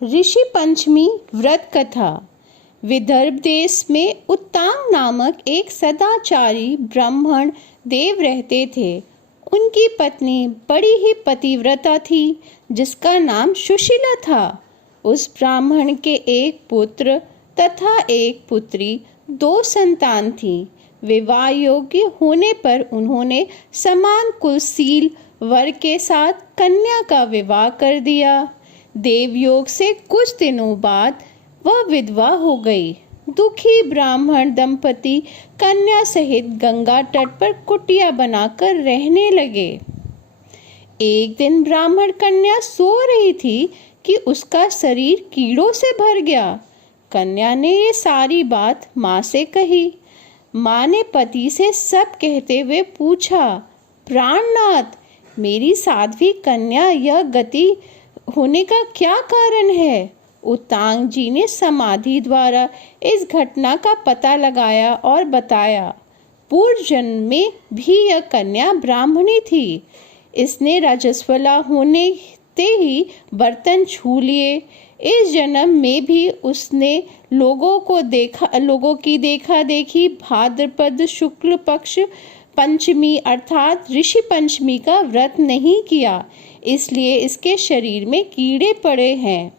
ऋषि पंचमी व्रत कथा। विदर्भ देश में उत्तांग नामक एक सदाचारी ब्राह्मण देव रहते थे। उनकी पत्नी बड़ी ही पतिव्रता थी, जिसका नाम सुशीला था। उस ब्राह्मण के एक पुत्र तथा एक पुत्री, दो संतान थी। विवाह योग्य होने पर उन्होंने समान कुलशील वर के साथ कन्या का विवाह कर दिया। देवयोग से कुछ दिनों बाद वह विधवा हो गई। दुखी ब्राह्मण दंपति कन्या सहित गंगा तट पर कुटिया बनाकर रहने लगे। एक दिन ब्राह्मण कन्या सो रही थी कि उसका शरीर कीड़ों से भर गया। कन्या ने ये सारी बात माँ से कही। माँ ने पति से सब कहते हुए पूछा, प्राणनाथ, मेरी साध्वी कन्या यह गति होने का क्या कारण है? उत्तांग जी ने समाधि द्वारा इस घटना का पता लगाया और बताया, पूर्व जन्म में भी यह कन्या ब्राह्मणी थी। इसने रजस्वला होने ही बर्तन छू लिए। इस जन्म में भी उसने लोगों की देखा देखी भाद्रपद शुक्ल पक्ष पंचमी अर्थात ऋषि पंचमी का व्रत नहीं किया, इसलिए इसके शरीर में कीड़े पड़े हैं।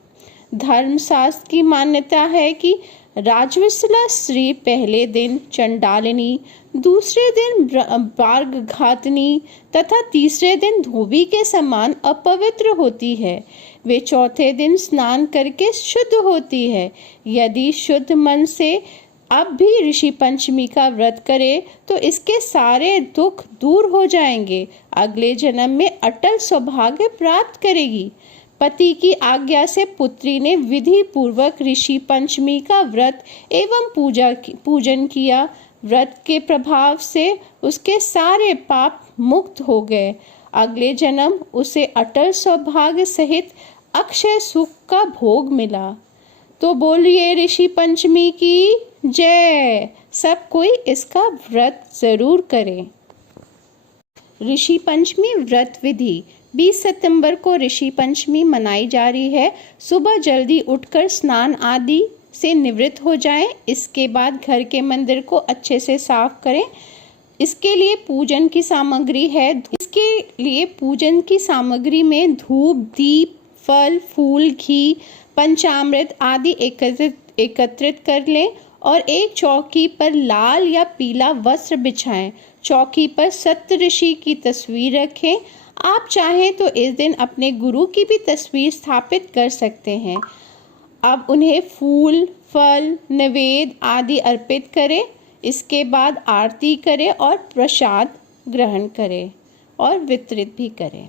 धर्मशास्त्र की मान्यता है कि राजवत्सला स्त्री पहले दिन चंडालिनी, दूसरे दिन बार्गघातनी तथा तीसरे दिन धोबी के समान अपवित्र होती है। वे चौथे दिन स्नान करके शुद्ध होती है। यदि शुद्ध मन से अब भी ऋषि पंचमी का व्रत करे तो इसके सारे दुख दूर हो जाएंगे। अगले जन्म में अटल सौभाग्य प्राप्त करेगी। पति की आज्ञा से पुत्री ने विधि पूर्वक ऋषि पंचमी का व्रत एवं पूजन किया। व्रत के प्रभाव से उसके सारे पाप मुक्त हो गए। अगले जन्म उसे अटल सौभाग्य सहित अक्षय सुख का भोग मिला। तो बोलिए ऋषि पंचमी की जय। सब कोई इसका व्रत जरूर करें। ऋषि पंचमी व्रत विधि। 20 सितंबर को ऋषि पंचमी मनाई जा रही है। सुबह जल्दी उठकर स्नान आदि से निवृत्त हो जाएं। इसके बाद घर के मंदिर को अच्छे से साफ करें। इसके लिए पूजन की सामग्री है। इसके लिए पूजन की सामग्री में धूप, दीप, फल, फूल, घी, पंचामृत आदि एकत्रित कर लें और एक चौकी पर लाल या पीला वस्त्र बिछाएं। चौकी पर सप्त ऋषि की तस्वीर रखें। आप चाहें तो इस दिन अपने गुरु की भी तस्वीर स्थापित कर सकते हैं। अब उन्हें फूल, फल, नैवेद्य आदि अर्पित करें। इसके बाद आरती करें और प्रसाद ग्रहण करें और वितरित भी करें।